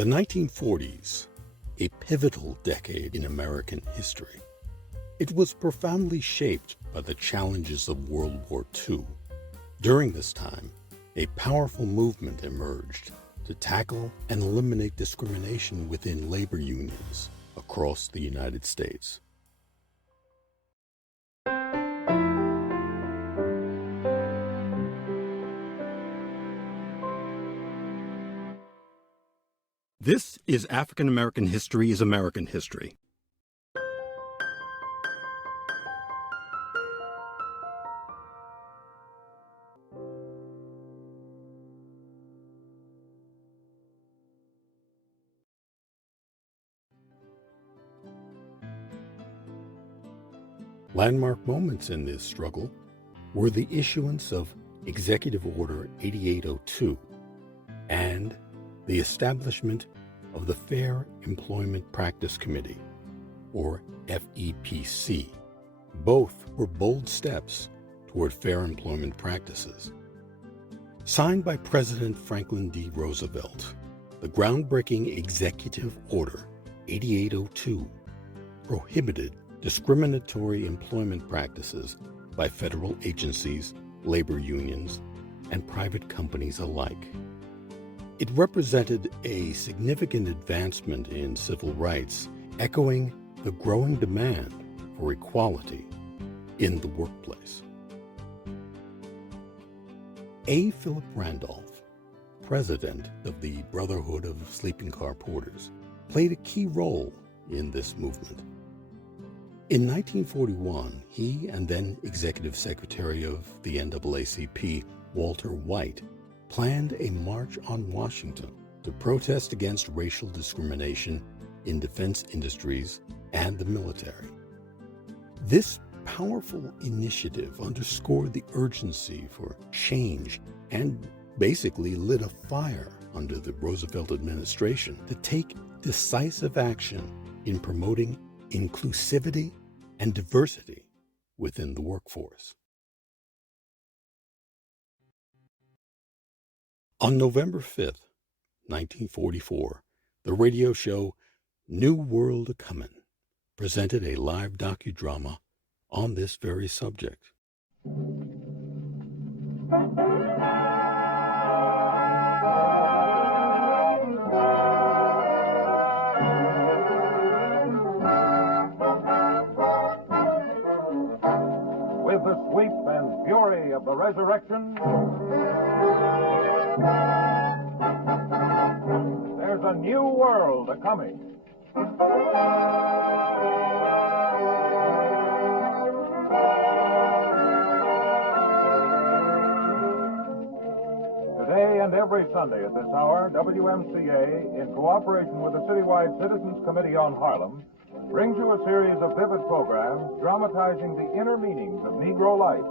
The 1940s, a pivotal decade in American history. It was profoundly shaped by the challenges of World War II. During this time, a powerful movement emerged to tackle and eliminate discrimination within labor unions across the United States. This is African American History is American History. Landmark moments in this struggle were the issuance of Executive Order 8802 and the establishment of the Fair Employment Practice Committee, or FEPC. Both were bold steps toward fair employment practices. Signed by President Franklin D. Roosevelt, the groundbreaking Executive Order 8802 prohibited discriminatory employment practices by federal agencies, labor unions, and private companies alike. It represented a significant advancement in civil rights, echoing the growing demand for equality in the workplace. A. Philip Randolph, president of the Brotherhood of Sleeping Car Porters, played a key role in this movement. In 1941, he and then Executive Secretary of the NAACP, Walter White, planned a march on Washington to protest against racial discrimination in defense industries and the military. This powerful initiative underscored the urgency for change and basically lit a fire under the Roosevelt administration to take decisive action in promoting inclusivity and diversity within the workforce. On November 5th, 1944, the radio show New World A-Comin' presented a live docudrama on this very subject. With the sweep and fury of the resurrection, there's a new world a-coming. Today and every Sunday at this hour, WMCA, in cooperation with the Citywide Citizens Committee on Harlem, brings you a series of vivid programs dramatizing the inner meanings of Negro life,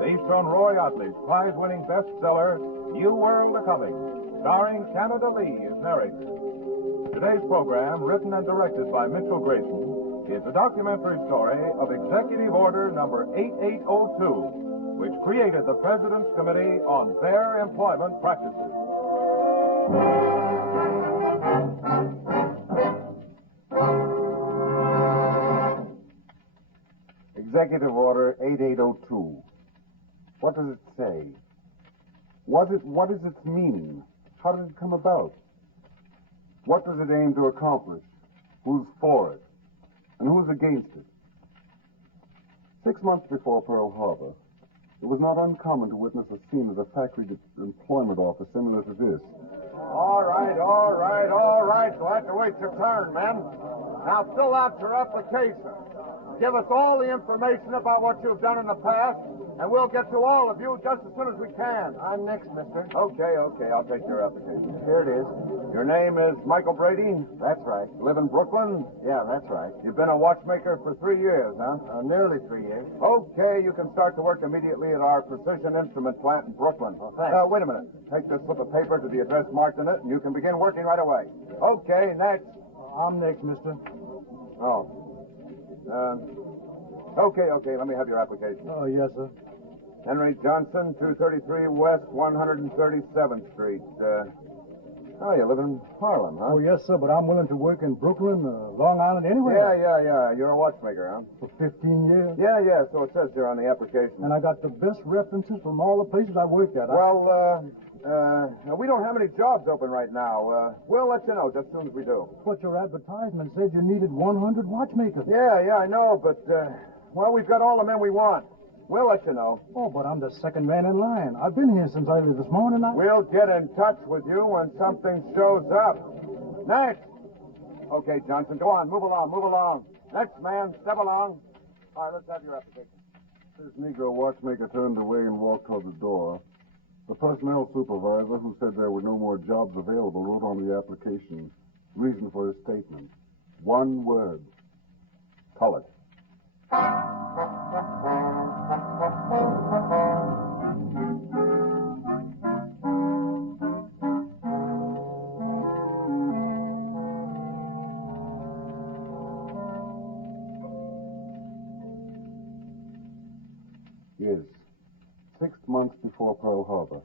based on Roy Ottley's prize-winning bestseller, New World A-Coming, starring Canada Lee as narrator. Today's program, written and directed by Mitchell Grayson, is a documentary story of Executive Order number 8802, which created the President's Committee on Fair Employment Practices. Executive Order 8802. What does it say? What is its meaning? How did it come about? What does it aim to accomplish? Who's for it? And who's against it? 6 months before Pearl Harbor, it was not uncommon to witness a scene at a factory employment office similar to this. All right. Glad to wait your turn, men. Now fill out your application. Give us all the information about what you've done in the past, and we'll get to all of you just as soon as we can. I'm next, mister. Okay. I'll take your application. Here it is. Your name is Michael Brady? That's right. Live in Brooklyn? Yeah, that's right. You've been a watchmaker for 3 years, huh? Nearly 3 years. Okay, you can start to work immediately at our precision instrument plant in Brooklyn. Oh, thanks. Wait a minute. Take this slip of paper to the address marked on it, and you can begin working right away. Okay, next. I'm next, mister. Oh. Okay, let me have your application. Oh, yes, sir. Henry Johnson, 233 West 137th Street. Oh, you live in Harlem, huh? Oh, yes, sir, but I'm willing to work in Brooklyn, Long Island, anywhere. Yeah. You're a watchmaker, huh? For 15 years. Yeah, so it says here on the application. And I got the best references from all the places I worked at. Well, we don't have any jobs open right now. We'll let you know just as soon as we do. But your advertisement said you needed 100 watchmakers. Yeah, I know, but, well, we've got all the men we want. We'll let you know. Oh, but I'm the second man in line. I've been here since early this morning. We'll get in touch with you when something shows up. Next. Okay, Johnson, go on. Move along. Next man, step along. All right, let's have your application. This Negro watchmaker turned away and walked toward the door. The personnel supervisor, who said there were no more jobs available, wrote on the application reason for his statement. One word. Colored. Yes. 6 months before Pearl Harbor,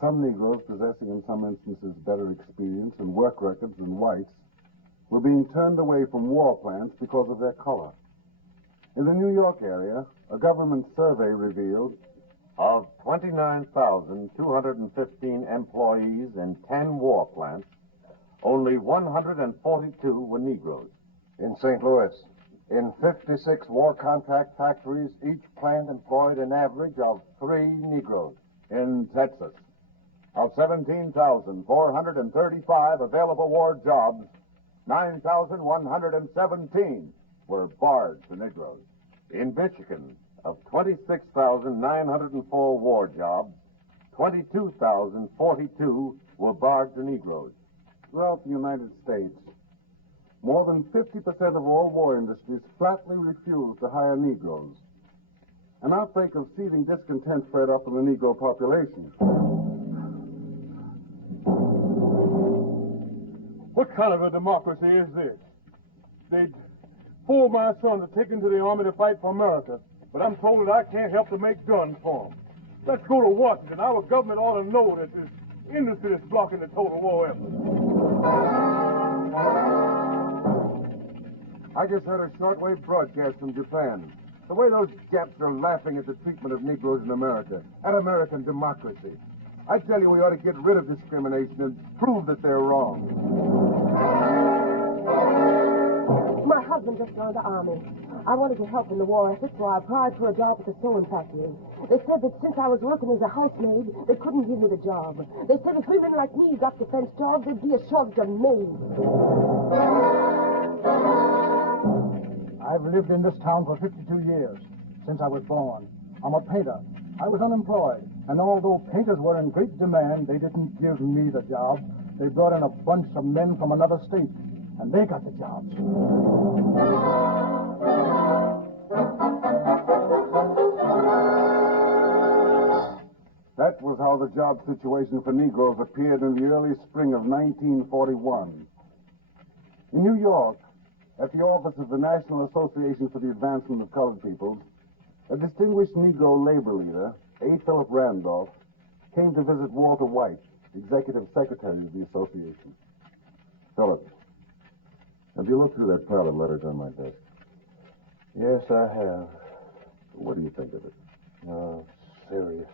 some Negroes possessing in some instances better experience and work records than whites were being turned away from war plants because of their color. In the New York area, a government survey revealed Of 29,215 employees in 10 war plants, only 142 were Negroes. In St. Louis, in 56 war contract factories, each plant employed an average of 3 Negroes. In Texas, of 17,435 available war jobs, 9,117 were barred to Negroes. In Michigan, of 26,904 war jobs, 22,042 were barred to Negroes. throughout the United States, more than 50% of all war industries flatly refuse to hire Negroes. An outbreak of seething discontent spread up in the Negro population. What kind of a democracy is this? They'd 4 of my sons are taken to the army to fight for America, but I'm told that I can't help to make guns for them. Let's go to Washington. Our government ought to know that this industry is blocking the total war effort. I just heard a shortwave broadcast from Japan. The way those Japs are laughing at the treatment of Negroes in America, at American democracy. I tell you, we ought to get rid of discrimination and prove that they're wrong. My husband just joined the army. I wanted to help in the war effort, so I applied for a job at the sewing factory. They said that since I was working as a housemaid, they couldn't give me the job. They said if women like me got defense jobs, there'd be a shortage of maids. I've lived in this town for 52 years, since I was born. I'm a painter. I was unemployed, and although painters were in great demand, they didn't give me the job. They brought in a bunch of men from another state, and they got the jobs. That was how the job situation for Negroes appeared in the early spring of 1941. In New York, at the office of the National Association for the Advancement of Colored Peoples, a distinguished Negro labor leader, A. Philip Randolph, came to visit Walter White, executive secretary of the association. Philip, have you looked through that pile of letters on my desk? Yes, I have. What do you think of it? Oh, serious.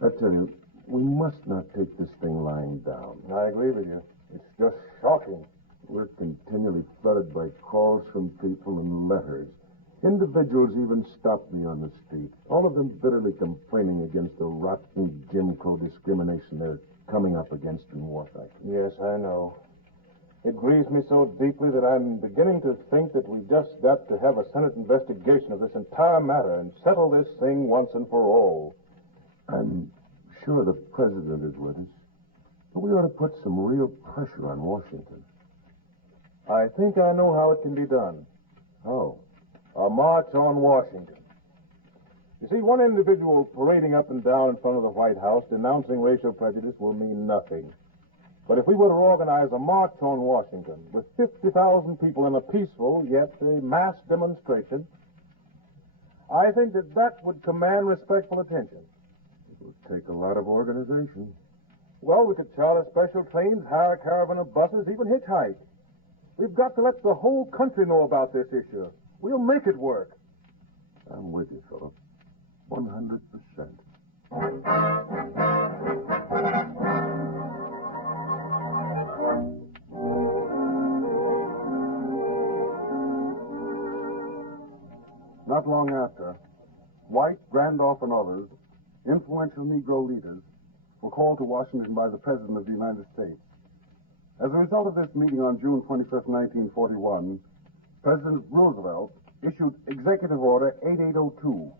I tell you, we must not take this thing lying down. I agree with you. It's just shocking. We're continually flooded by calls from people and letters. Individuals even stopped me on the street, all of them bitterly complaining against the rotten Jim Crow discrimination they're coming up against in war factories. Yes, I know. It grieves me so deeply that I'm beginning to think that we've just got to have a Senate investigation of this entire matter and settle this thing once and for all. I'm sure the president is with us, but we ought to put some real pressure on Washington. I think I know how it can be done. How? A march on Washington. You see, one individual parading up and down in front of the White House denouncing racial prejudice will mean nothing. But if we were to organize a march on Washington with 50,000 people in a peaceful yet a mass demonstration, I think that would command respectful attention. It will take a lot of organization. Well, we could charter special trains, hire a caravan of buses, even hitchhike. We've got to let the whole country know about this issue. We'll make it work. I'm with you, Philip. 100%. Not long after, White, Randolph, and others, influential Negro leaders, were called to Washington by the President of the United States. As a result of this meeting on June 25th, 1941, President Roosevelt issued Executive Order 8802.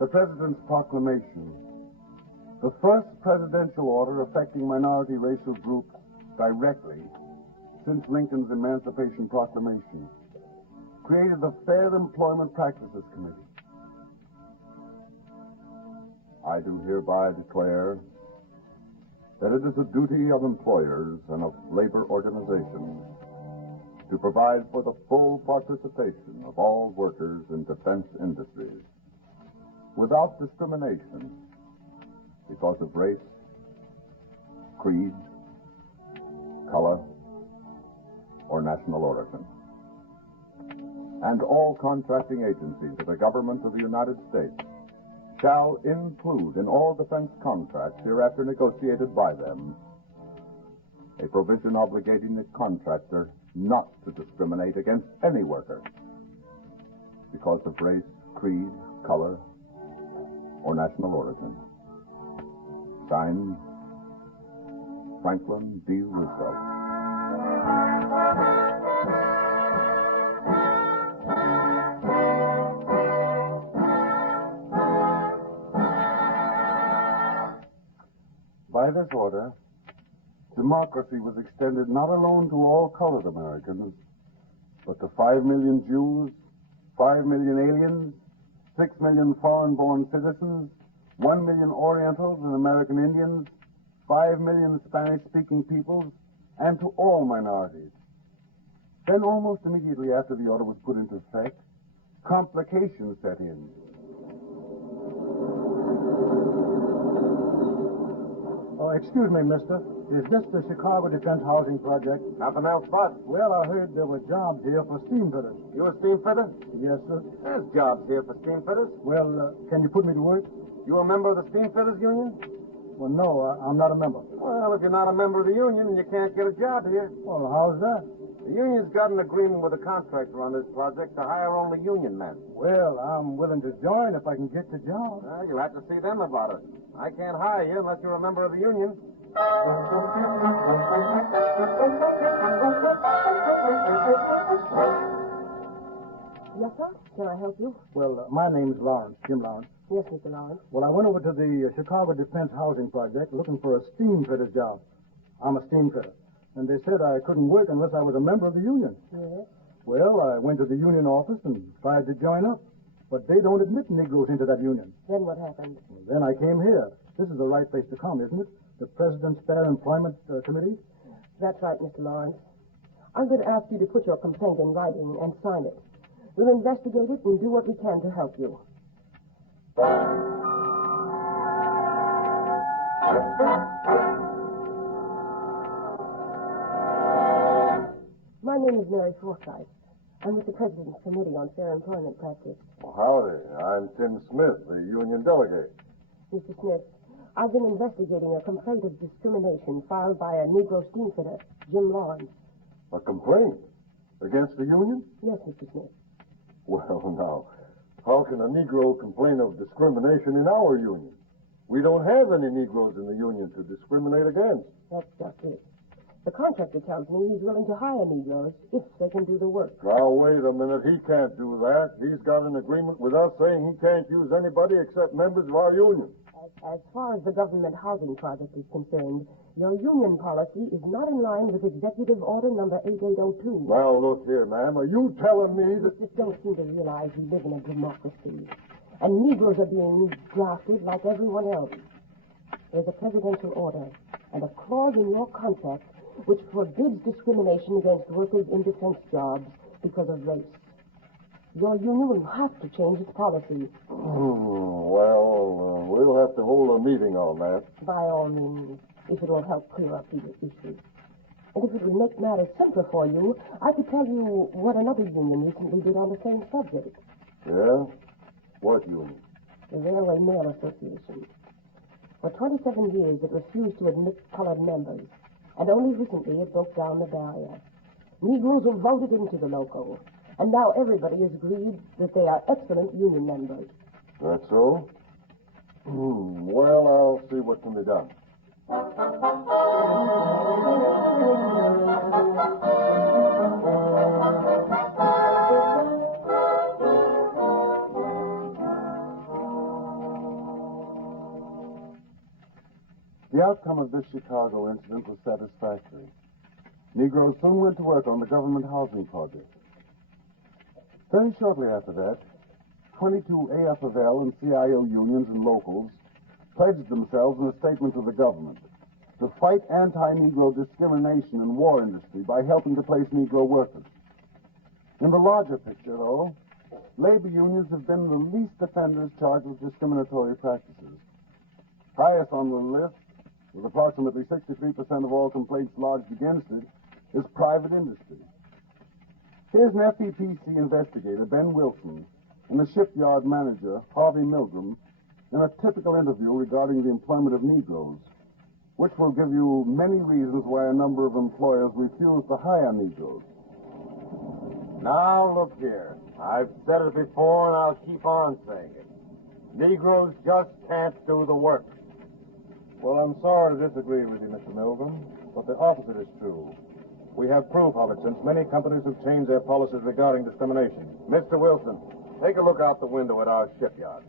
The President's Proclamation, the first presidential order affecting minority racial groups directly since Lincoln's Emancipation Proclamation, created the Fair Employment Practices Committee. I do hereby declare that it is the duty of employers and of labor organizations to provide for the full participation of all workers in defense industries without discrimination because of race, creed, color, or national origin. And all contracting agencies of the government of the United States shall include in all defense contracts hereafter negotiated by them a provision obligating the contractor not to discriminate against any worker because of race, creed, color, or national origin. Signed, Franklin D. Roosevelt. By this order, democracy was extended not alone to all colored Americans, but to 5 million Jews, 5 million aliens, 6 million foreign-born citizens, 1 million Orientals and American Indians, 5 million Spanish-speaking peoples, and to all minorities. Then, almost immediately after the order was put into effect, complications set in. Oh, excuse me, mister. Is this the Chicago Defense Housing Project? Nothing else but. Well, I heard there were jobs here for steam fitters. You a steam fitter? Yes, sir. There's jobs here for steam fitters. Well, can you put me to work? You a member of the Steam Fitters Union? Well, no, I'm not a member. Well, if you're not a member of the union, then you can't get a job here. Well, how's that? The union's got an agreement with the contractor on this project to hire only union men. Well, I'm willing to join if I can get the job. Well, you'll have to see them about it. I can't hire you unless you're a member of the union. Yes, sir? Can I help you? Well, my name's Lawrence, Jim Lawrence. Yes, Mr. Lawrence. Well, I went over to the Chicago Defense Housing Project looking for a steam fitter's job. I'm a steam fitter. And they said I couldn't work unless I was a member of the union. Yes. Well, I went to the union office and tried to join up. But they don't admit Negroes into that union. Then what happened? Well, then I came here. This is the right place to come, isn't it? The President's Fair Employment Committee? That's right, Mr. Lawrence. I'm going to ask you to put your complaint in writing and sign it. We'll investigate it and do what we can to help you. My name is Mary Forsythe. I'm with the President's Committee on Fair Employment Practice. Well, howdy. I'm Tim Smith, the union delegate. Mr. Smith, I've been investigating a complaint of discrimination filed by a Negro steam fitter, Jim Lawrence. A complaint? Against the union? Yes, Mr. Smith. Well, now, how can a Negro complain of discrimination in our union? We don't have any Negroes in the union to discriminate against. That's just it. The contractor tells me he's willing to hire Negroes if they can do the work. Now, wait a minute. He can't do that. He's got an agreement with us saying he can't use anybody except members of our union. As far as the government housing project is concerned, your union policy is not in line with Executive Order number 8802. Now, look here, ma'am. Are you telling me that... You just don't seem to realize we live in a democracy. And Negroes are being drafted like everyone else. There's a presidential order and a clause in your contract which forbids discrimination against workers in defense jobs because of race. Your union will have to change its policy. Well, We'll have to hold a meeting on that. By all means, if it will help clear up these issues. And if it would make matters simpler for you, I could tell you what another union recently did on the same subject. Yeah? What union? The Railway Mail Association. For 27 years, it refused to admit colored members, and only recently it broke down the barrier. Negroes were voted into the local, and now everybody has agreed that they are excellent union members. That's so? Well, I'll see what can be done. The outcome of this Chicago incident was satisfactory. Negroes soon went to work on the government housing project. Very shortly after that, 22 AFL and CIO unions and locals pledged themselves in a statement to the government to fight anti-Negro discrimination in war industry by helping to place Negro workers. In the larger picture, though, labor unions have been the least offenders charged with discriminatory practices. Highest on the list, with approximately 63% of all complaints lodged against it, is private industry. Here's an FEPC investigator, Ben Wilson, and the shipyard manager, Harvey Milgram, in a typical interview regarding the employment of Negroes, which will give you many reasons why a number of employers refuse to hire Negroes. Now, look here. I've said it before, and I'll keep on saying it. Negroes just can't do the work. Well, I'm sorry to disagree with you, Mr. Milgram, but the opposite is true. We have proof of it since many companies have changed their policies regarding discrimination. Mr. Wilson, take a look out the window at our shipyard.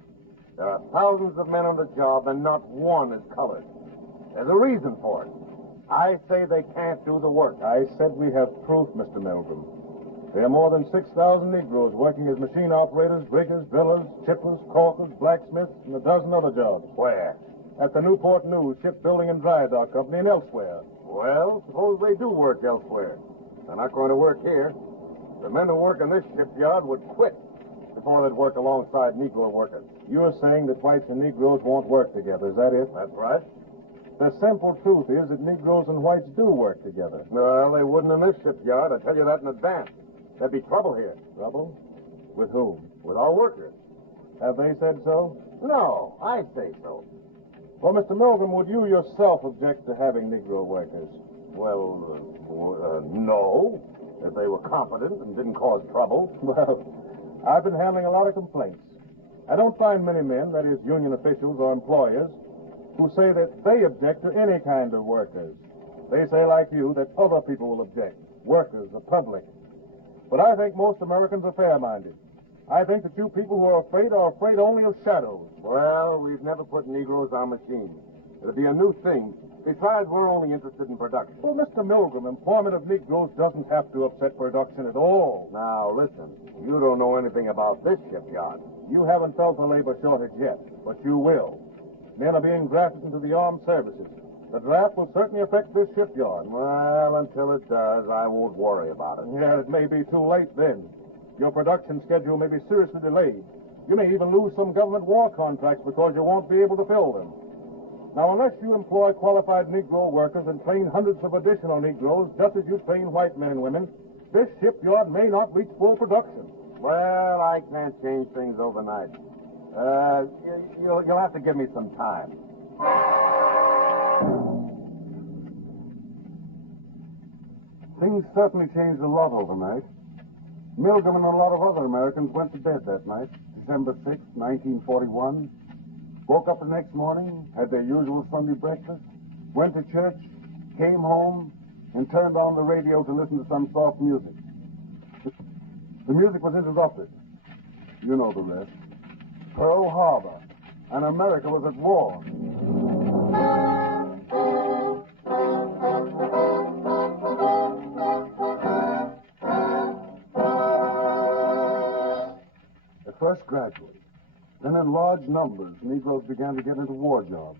There are thousands of men on the job, and not one is colored. There's a reason for it. I say they can't do the work. I said we have proof, Mr. Milgram. There are more than 6,000 Negroes working as machine operators, riggers, drillers, chippers, caulkers, blacksmiths, and a dozen other jobs. Where? At the Newport News Shipbuilding and Dry Dock Company and elsewhere. Well, suppose they do work elsewhere. They're not going to work here. The men who work in this shipyard would quit before they'd work alongside Negro workers. You're saying that whites and Negroes won't work together, is that it? That's right. The simple truth is that Negroes and whites do work together. Well, they wouldn't in this shipyard. I tell you that in advance. There'd be trouble here. Trouble? With whom? With our workers. Have they said so? No, I say so. Well, Mr. Milgram, would you yourself object to having Negro workers? Well, no. If they were competent and didn't cause trouble. Well, I've been handling a lot of complaints. I don't find many men, that is, union officials or employers, who say that they object to any kind of workers. They say, like you, that other people will object. Workers, the public. But I think most Americans are fair-minded. I think that you people who are afraid only of shadows. Well, we've never put Negroes on machines. It'll be a new thing. Besides, we're only interested in production. Well, Mr. Milgram, employment of Negroes doesn't have to upset production at all. Now, listen. You don't know anything about this shipyard. You haven't felt the labor shortage yet, but you will. Men are being drafted into the armed services. The draft will certainly affect this shipyard. Well, until it does, I won't worry about it. Yeah, it may be too late then. Your production schedule may be seriously delayed. You may even lose some government war contracts because you won't be able to fill them. Now, unless you employ qualified Negro workers and train hundreds of additional Negroes, just as you train white men and women, this shipyard may not reach full production. Well, I can't change things overnight. You'll have to give me some time. Things certainly changed a lot overnight. Milgram and a lot of other Americans went to bed that night, December 6, 1941. Woke up the next morning, had their usual Sunday breakfast, went to church, came home, and turned on the radio to listen to some soft music. The music was interrupted. You know the rest. Pearl Harbor, and America was at war. At first gradually, then in large numbers, Negroes began to get into war jobs.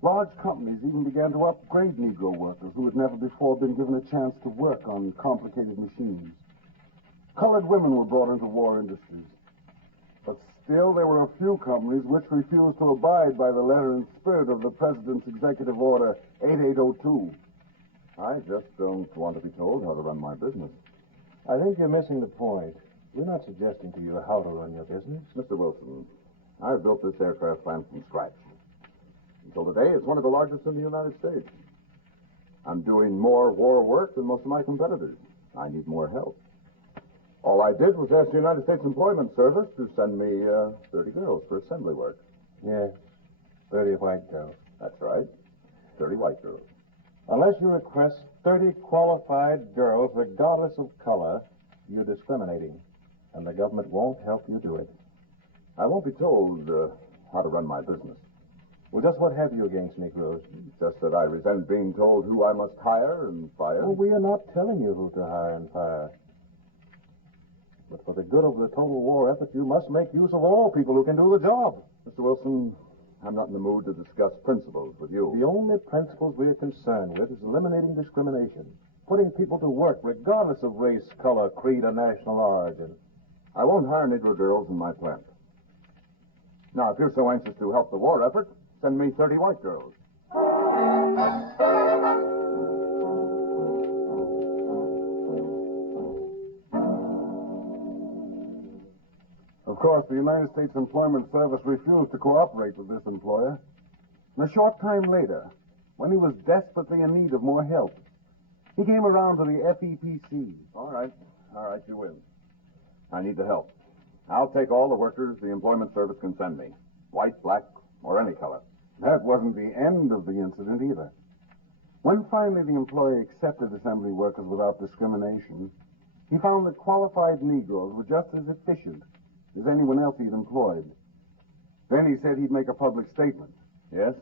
Large companies even began to upgrade Negro workers who had never before been given a chance to work on complicated machines. Colored women were brought into war industries. But Still, there were a few companies which refused to abide by the letter and spirit of the President's Executive Order 8802. I just don't want to be told how to run my business. I think you're missing the point. We're not suggesting to you how to run your business. Mr. Wilson, I've built this aircraft plant from scratch. Until today, it's one of the largest in the United States. I'm doing more war work than most of my competitors. I need more help. All I did was ask the United States Employment Service to send me 30 girls for assembly work. Yes, 30 white girls. That's right, 30 white girls. Unless you request 30 qualified girls, regardless of color, you're discriminating, and the government won't help you do it. I won't be told how to run my business. Well, just what have you against Negroes? Just that I resent being told who I must hire and fire. Well, we are not telling you who to hire and fire. But for the good of the total war effort, you must make use of all people who can do the job. Mr. Wilson, I'm not in the mood to discuss principles with you. The only principles we're concerned with is eliminating discrimination, putting people to work regardless of race, color, creed, or national origin. I won't hire Negro girls in my plant. Now, if you're so anxious to help the war effort, send me 30 white girls. Of course, the United States Employment Service refused to cooperate with this employer. And a short time later, when he was desperately in need of more help, he came around to the FEPC. All right, you win. I need the help. I'll take all the workers the Employment Service can send me. White, black, or any color. That wasn't the end of the incident either. When finally the employer accepted assembly workers without discrimination, he found that qualified Negroes were just as efficient as anyone else he'd employed. Then he said he'd make a public statement. Yes?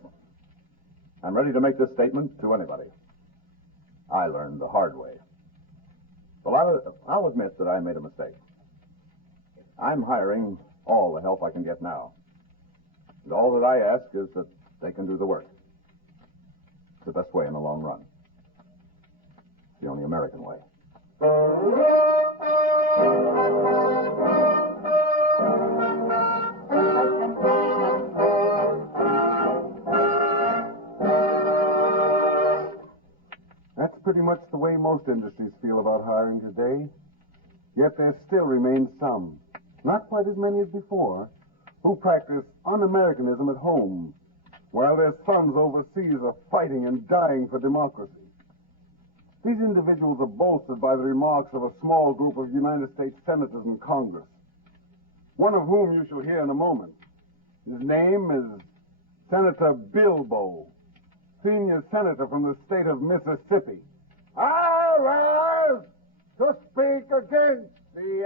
I'm ready to make this statement to anybody. I learned the hard way. Well, I'll admit that I made a mistake. I'm hiring all the help I can get now. And all that I ask is that they can do the work. It's the best way in the long run. It's the only American way. That's pretty much the way most industries feel about hiring today. Yet there still remain some, not quite as many as before, who practice un-Americanism at home, while their sons overseas are fighting and dying for democracy. These individuals are bolstered by the remarks of a small group of United States senators in Congress, one of whom you shall hear in a moment. His name is Senator Bilbo, senior senator from the state of Mississippi. I rise to speak against the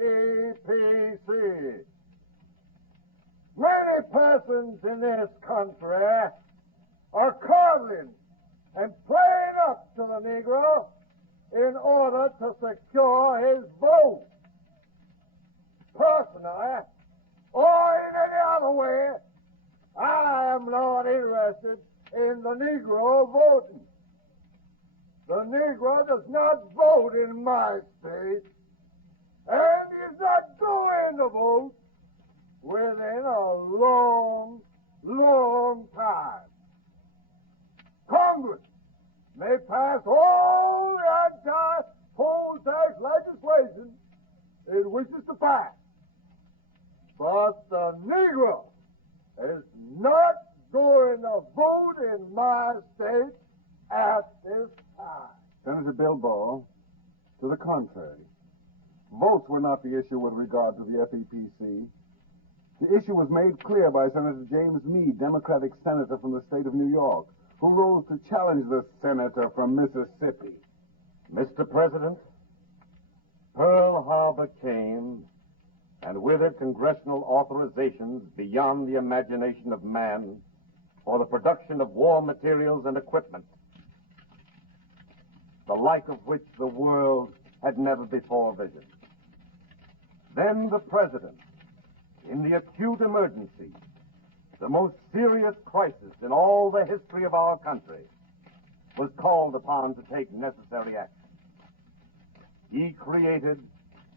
FEPC. Many persons in this country are coddling and playing up to the Negro in order to secure his vote. Personally, or in any other way, I am not interested in the Negro voting. The Negro does not vote in my state, and is not going to vote within a long, long time. Congress may pass all the anti-poll tax legislation it wishes to pass, but the Negro is not going to vote in my state at this time. Senator Bilbo, to the contrary. Votes were not the issue with regard to the FEPC. The issue was made clear by Senator James Meade, Democratic senator from the state of New York, who rose to challenge the senator from Mississippi. Mr. President, Pearl Harbor came, and with it congressional authorizations beyond the imagination of man for the production of war materials and equipment, the like of which the world had never before visioned. Then the President, in the acute emergency, the most serious crisis in all the history of our country, was called upon to take necessary action. He created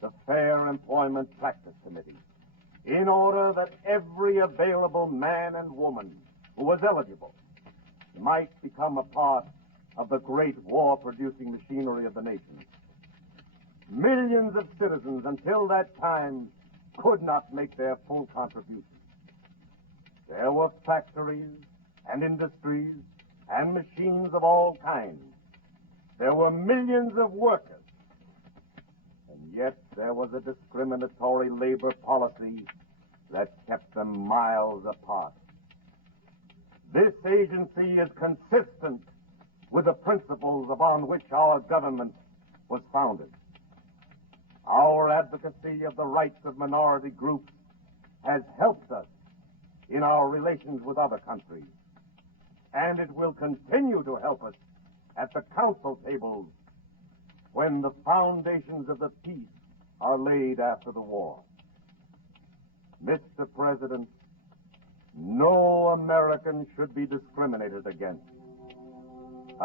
the Fair Employment Practice Committee, in order that every available man and woman who was eligible might become a part of the great war-producing machinery of the nation. Millions of citizens until that time could not make their full contribution. There were factories and industries and machines of all kinds. There were millions of workers. And yet there was a discriminatory labor policy that kept them miles apart. This agency is consistent with the principles upon which our government was founded. Our advocacy of the rights of minority groups has helped us in our relations with other countries, and it will continue to help us at the council tables when the foundations of the peace are laid after the war. Mr. President, no American should be discriminated against.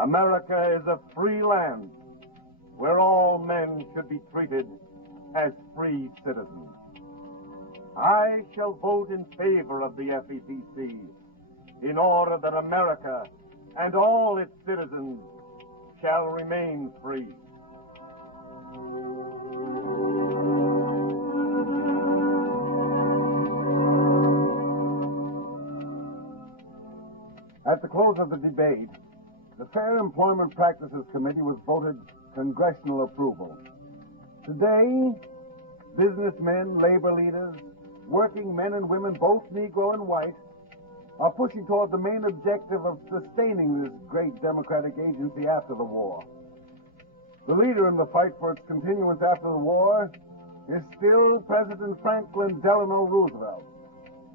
America is a free land where all men should be treated as free citizens. I shall vote in favor of the FEPC in order that America and all its citizens shall remain free. At the close of the debate, the Fair Employment Practices Committee was voted congressional approval. Today, businessmen, labor leaders, working men and women, both Negro and white, are pushing toward the main objective of sustaining this great democratic agency after the war. The leader in the fight for its continuance after the war is still President Franklin Delano Roosevelt,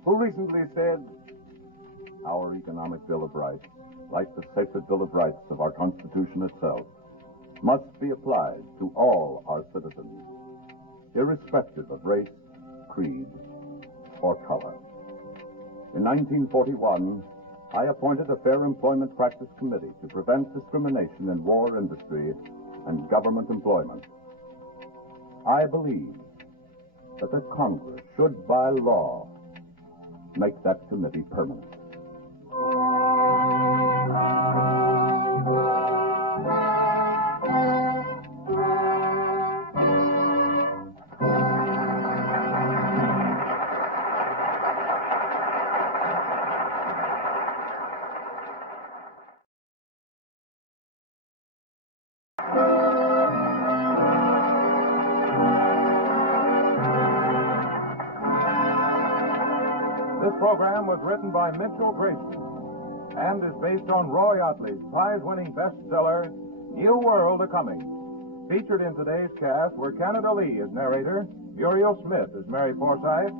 who recently said, Our Economic Bill of Rights, like the sacred Bill of Rights of our Constitution itself, must be applied to all our citizens, irrespective of race, creed, or color. In 1941, I appointed a Fair Employment Practice Committee to prevent discrimination in war industry and government employment. I believe that the Congress should, by law, make that committee permanent. This program was written by Mitchell Grayson and is based on Roy Otley's prize-winning bestseller, New World A-Coming. Featured in today's cast were Canada Lee as narrator, Muriel Smith as Mary Forsythe,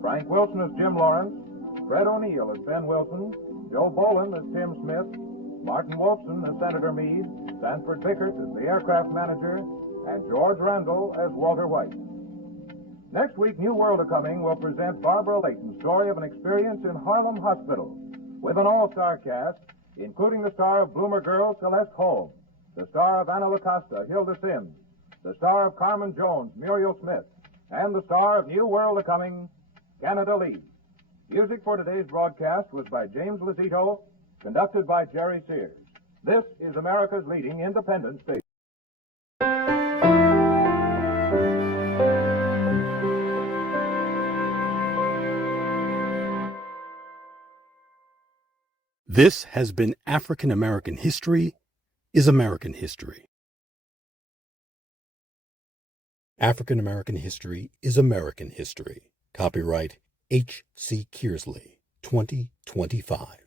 Frank Wilson as Jim Lawrence, Fred O'Neill as Ben Wilson, Joe Boland as Tim Smith, Martin Wolfson as Senator Meade, Sanford Pickert as the aircraft manager, and George Randall as Walter White. Next week, New World A-Coming will present Barbara Layton's story of an experience in Harlem Hospital with an all-star cast, including the star of Bloomer Girl, Celeste Holm, the star of Anna LaCosta, Hilda Sims, the star of Carmen Jones, Muriel Smith, and the star of New World A-Coming, Canada Lee. Music for today's broadcast was by James Lozito, conducted by Jerry Sears. This is America's leading independent station. This has been African American History is American History. African American History is American History. Copyright H.C. Kearsley, 2025.